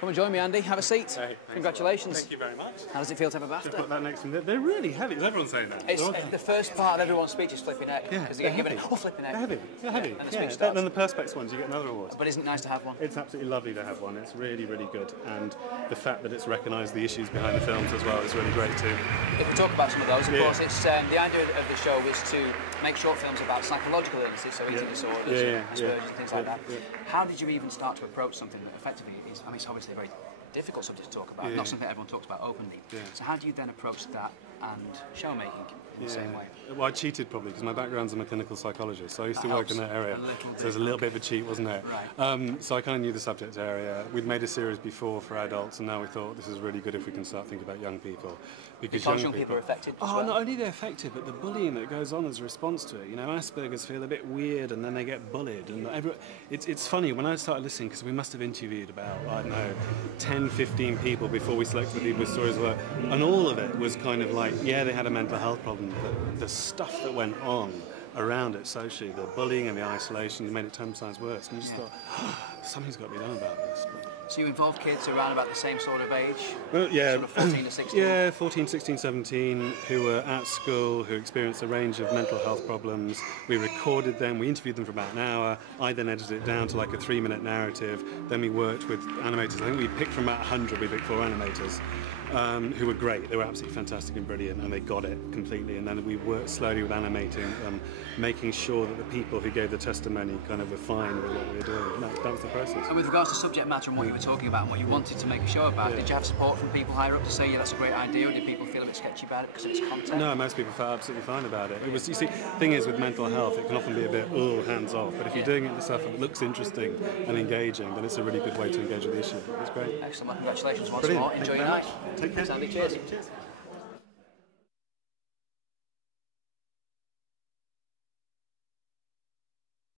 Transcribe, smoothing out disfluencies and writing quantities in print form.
Come and join me, Andy. Have a seat. Hey, congratulations. Thank you very much. How does it feel to have a Just BAFTA? put that next to me. They're really heavy. Is everyone saying that? It's, the first part of everyone's speech is flipping neck. Yeah, because they get given it. Oh, flipping neck. They're heavy. They're heavy. And the Yeah, speech starts. then the Perspex ones, you get another award. But isn't it nice to have one? It's absolutely lovely to have one. It's really, really good. And the fact that it's recognised the issues behind the films as well is really great too. If we talk about some of those, of course, it's the idea of the show is to make short films about psychological illnesses, so eating disorders, Asperger's, things like that. How did you even start to approach something that effectively is, I mean, it's obviously a very difficult subject to talk about, not something everyone talks about openly. So how do you then approach that and show making in the same way? Well, I cheated probably because my background's I'm a clinical psychologist, so I used to work in that area. So there's a little bit of a cheat, wasn't there? Right. So I kind of knew the subject area. We'd made a series before for adults, and now we thought this is really good if we can start thinking about young people. Because young people are affected as well. Not only they're affected, but the bullying that goes on as a response to it. You know, Asperger's feel a bit weird, and then they get bullied. And it's funny, when I started listening, because we must have interviewed about, I don't know, 10, 15 people before we selected the people whose stories were, and all of it was kind of like, yeah, they had a mental health problem, but the stuff that went on around it socially, the bullying and the isolation, made it 10 times worse. And you just thought, something's got to be done about this. So you involve kids around about the same sort of age? Well, yeah. Sort of 14 to 16? Yeah, 14, 16, 17, who were at school, who experienced a range of mental health problems. We recorded them, we interviewed them for about an hour. I then edited it down to like a 3-minute narrative. Then we worked with animators. I think we picked from about 100, we picked 4 animators. Who were great. They were absolutely fantastic and brilliant, and they got it completely. And then we worked slowly with animating, making sure that the people who gave the testimony kind of were fine with what we were doing. That was the process. And with regards to subject matter and what you were talking about and what you wanted to make a show about, did you have support from people higher up to say, yeah, that's a great idea, or did people feel a bit sketchy about it because of its content? No, most people felt absolutely fine about it. It was, you see, the thing is with mental health, it can often be a bit, hands off. But if you're doing it with stuff that looks interesting and engaging, then it's a really good way to engage with the issue. It's great. Excellent. Congratulations once Brilliant. more. Enjoy your night. Take care. Sandy, cheers.